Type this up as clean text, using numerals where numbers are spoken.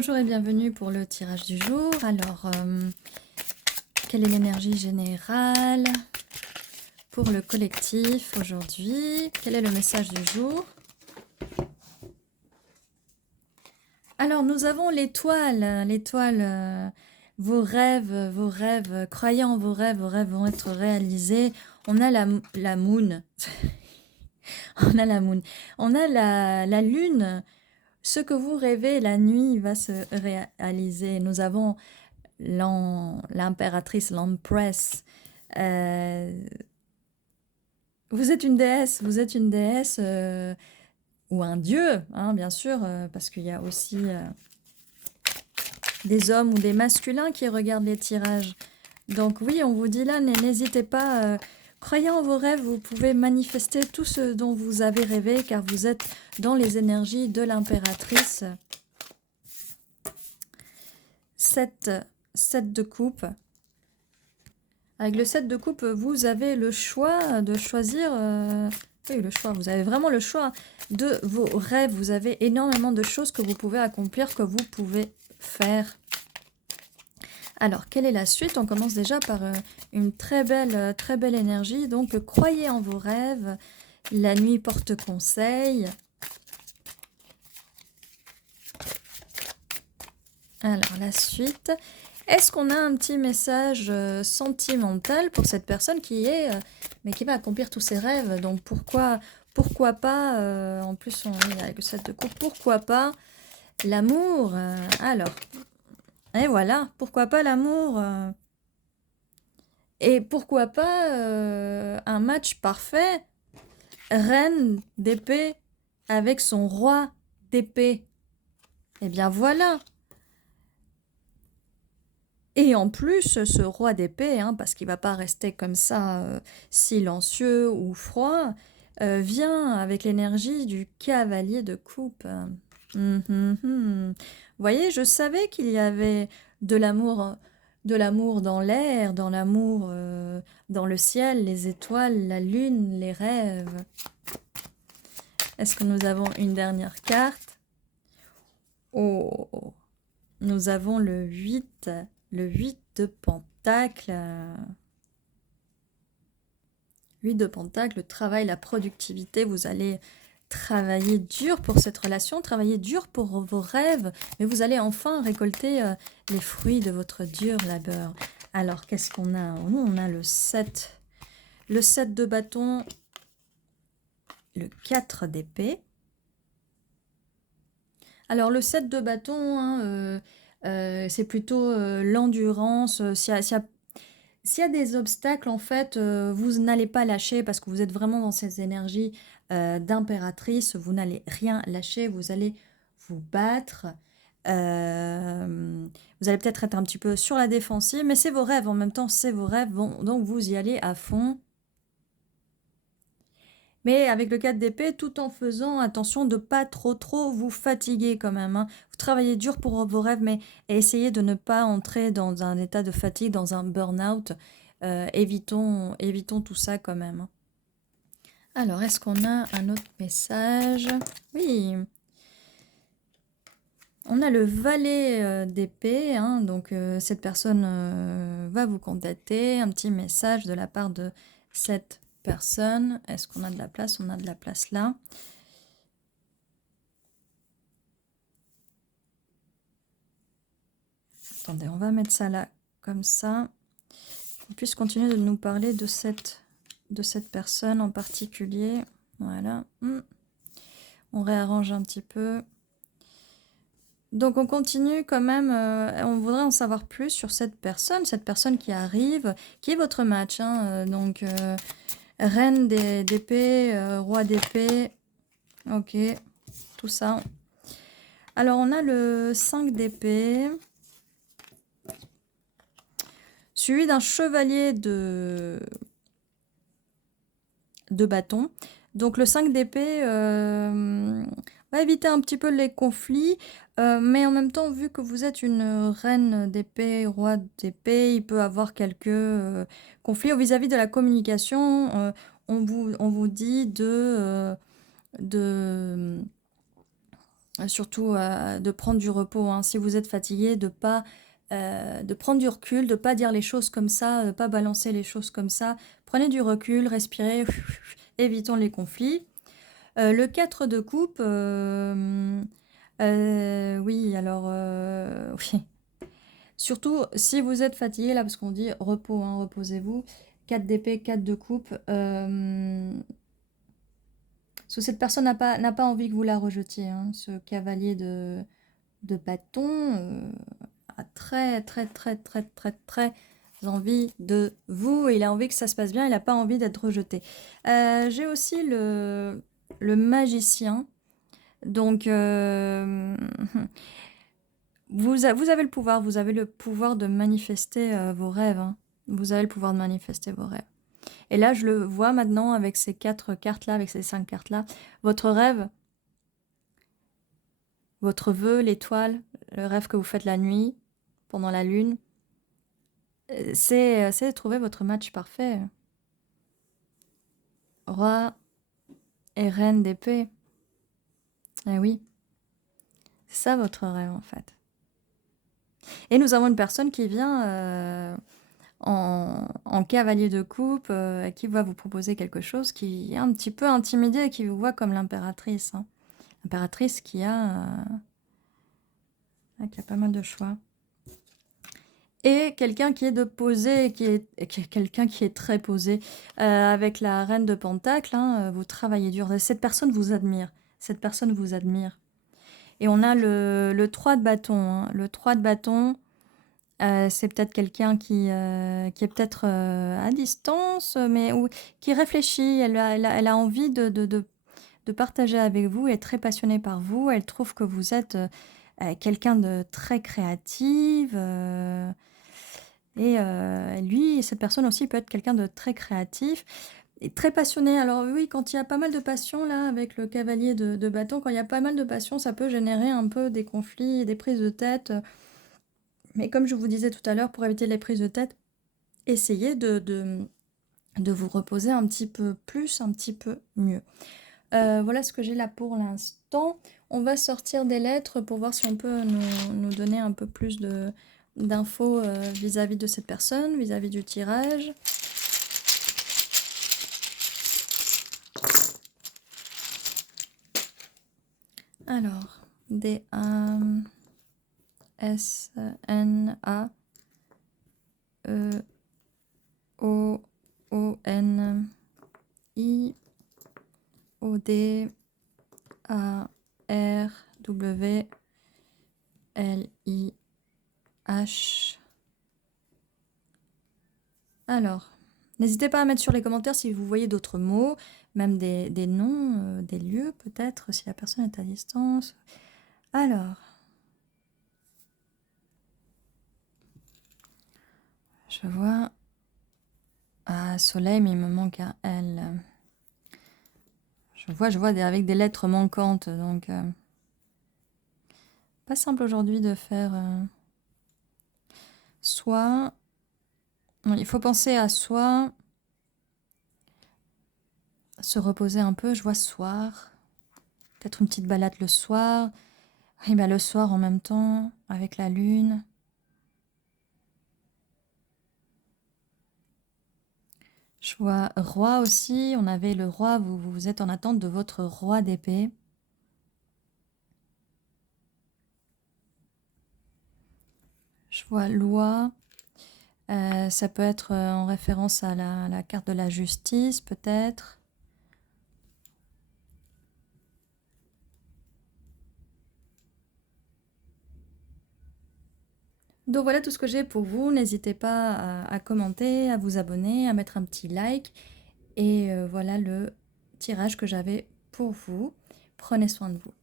Bonjour et bienvenue pour le tirage du jour. Alors, quelle est l'énergie générale pour le collectif aujourd'hui? Quel est le message du jour? Alors, nous avons l'étoile. L'étoile, vos rêves, croyez en vos rêves vont être réalisés. On a la moon. On a la moon. On a la lune. Ce que vous rêvez la nuit va se réaliser. Nous avons l'impératrice, l'empress. Vous êtes une déesse, ou un dieu, hein, bien sûr, parce qu'il y a aussi des hommes ou des masculins qui regardent les tirages. Donc oui, on vous dit là, n'hésitez pas, croyez en vos rêves, vous pouvez manifester tout ce dont vous avez rêvé, car vous êtes dans les énergies de l'impératrice. 7 de coupe. Avec le 7 de coupe, vous avez le choix de choisir... oui, le choix. Vous avez vraiment le choix de vos rêves. Vous avez énormément de choses que vous pouvez accomplir, que vous pouvez faire. Alors, quelle est la suite? On commence déjà par une très belle énergie. Donc, croyez en vos rêves. La nuit porte conseil. Alors, la suite... Est-ce qu'on a un petit message sentimental pour cette personne qui est, mais qui va accomplir tous ses rêves? Donc pourquoi pas, en plus on est avec le 7 de coupe, pourquoi pas l'amour? Alors, et voilà, pourquoi pas l'amour? Et pourquoi pas un match parfait? Reine d'épée avec son roi d'épée. Eh bien voilà. Et en plus, ce roi d'épée, hein, parce qu'il ne va pas rester comme ça silencieux ou froid, vient avec l'énergie du cavalier de coupe. Vous voyez, je savais qu'il y avait de l'amour dans l'air, dans l'amour dans le ciel, les étoiles, la lune, les rêves. Est-ce que nous avons une dernière carte? Oh, nous avons le 8 de Pentacle. 8 de Pentacle, le travail, la productivité. Vous allez travailler dur pour cette relation, travailler dur pour vos rêves, mais vous allez enfin récolter les fruits de votre dur labeur. Alors, qu'est-ce qu'on a? Nous, on a le 7. Le 7 de bâton, le 4 d'épée. Alors, le 7 de bâton, hein, c'est plutôt l'endurance. S'il y a des obstacles, en fait, vous n'allez pas lâcher parce que vous êtes vraiment dans ces énergies d'impératrice. Vous n'allez rien lâcher, vous allez vous battre. Vous allez peut-être être un petit peu sur la défensive, mais c'est vos rêves en même temps, c'est vos rêves. Bon, donc vous y allez à fond. Mais avec le 4 d'épée, tout en faisant attention de ne pas trop vous fatiguer quand même. Hein. Vous travaillez dur pour vos rêves, mais essayez de ne pas entrer dans un état de fatigue, dans un burn-out. Évitons tout ça quand même. Hein. Alors, est-ce qu'on a un autre message? Oui. On a le valet d'épée. Hein, donc, cette personne va vous contacter. Un petit message de la part de cette personne. Est-ce qu'on a de la place? On a de la place là. Attendez, on va mettre ça là, comme ça. On puisse continuer de nous parler de cette personne en particulier. Voilà. On réarrange un petit peu. Donc on continue quand même, on voudrait en savoir plus sur cette personne qui arrive, qui est votre match. Hein, donc reine d'épée, roi d'épée, ok, tout ça. Alors on a le 5 d'épée, suivi d'un chevalier de bâton. Donc le 5 d'épée va éviter un petit peu les conflits, mais en même temps, vu que vous êtes une reine d'épée, roi d'épée, il peut avoir quelques conflits vis-à-vis de la communication. On vous dit de Surtout de prendre du repos, hein. Si vous êtes fatigué, de prendre du recul, de pas dire les choses comme ça, de pas balancer les choses comme ça. Prenez du recul, respirez, évitons les conflits. Le 4 de coupe, oui, alors, oui. Surtout si vous êtes fatigué, là, parce qu'on dit repos, hein, reposez-vous. 4 d'épée, 4 de coupe. Parce que cette personne n'a pas envie que vous la rejetiez, hein. Ce cavalier de bâton a très, très, très, très, très, très envie de vous. Il a envie que ça se passe bien, il n'a pas envie d'être rejeté. J'ai aussi le magicien. Donc, vous avez le pouvoir, de manifester vos rêves, hein. Vous avez le pouvoir de manifester vos rêves. Et là, je le vois maintenant avec ces 4 cartes-là, avec ces 5 cartes-là. Votre rêve, votre vœu, l'étoile, le rêve que vous faites la nuit, pendant la lune, c'est de trouver votre match parfait. Roi et reine d'épée. Eh oui, c'est ça votre rêve en fait. Et nous avons une personne qui vient en cavalier de coupe, qui va vous proposer quelque chose qui est un petit peu intimidé et qui vous voit comme l'impératrice, hein. L'impératrice qui a pas mal de choix. Et quelqu'un qui est de posé, quelqu'un qui est très posé. Avec la reine de Pentacle, hein, vous travaillez dur. Cette personne vous admire. Cette personne vous admire. Et on a le 3 de bâton, hein. Le 3 de bâton, c'est peut-être quelqu'un qui est peut-être à distance, mais qui réfléchit. Elle a envie de partager avec vous. Elle est très passionnée par vous. Elle trouve que vous êtes quelqu'un de très créative. Et lui, cette personne aussi peut être quelqu'un de très créatif et très passionné. Alors oui, quand il y a pas mal de passion, là, avec le cavalier de bâton, quand il y a pas mal de passion, ça peut générer un peu des conflits et des prises de tête. Mais comme je vous disais tout à l'heure, pour éviter les prises de tête, essayez de vous reposer un petit peu plus, un petit peu mieux. Voilà ce que j'ai là pour l'instant. On va sortir des lettres pour voir si on peut nous donner un peu plus d'infos vis-à-vis de cette personne, vis-à-vis du tirage. Alors, D-A S-N-A-E-O-O-N-I O-D-A-R-W-L-I-H. Alors, n'hésitez pas à mettre sur les commentaires si vous voyez d'autres mots, même des noms, des lieux peut-être, si la personne est à distance. Alors, je vois soleil, mais il me manque un L. Je vois avec des lettres manquantes, donc pas simple aujourd'hui de faire soit... Non, il faut penser à soit se reposer un peu, je vois soir, peut-être une petite balade le soir, et bien le soir en même temps, avec la lune. Je vois roi aussi, on avait le roi, vous êtes en attente de votre roi d'épée. Je vois loi, ça peut être en référence à la carte de la justice peut-être. Donc voilà tout ce que j'ai pour vous. N'hésitez pas à commenter, à vous abonner, à mettre un petit like. Et voilà le tirage que j'avais pour vous. Prenez soin de vous.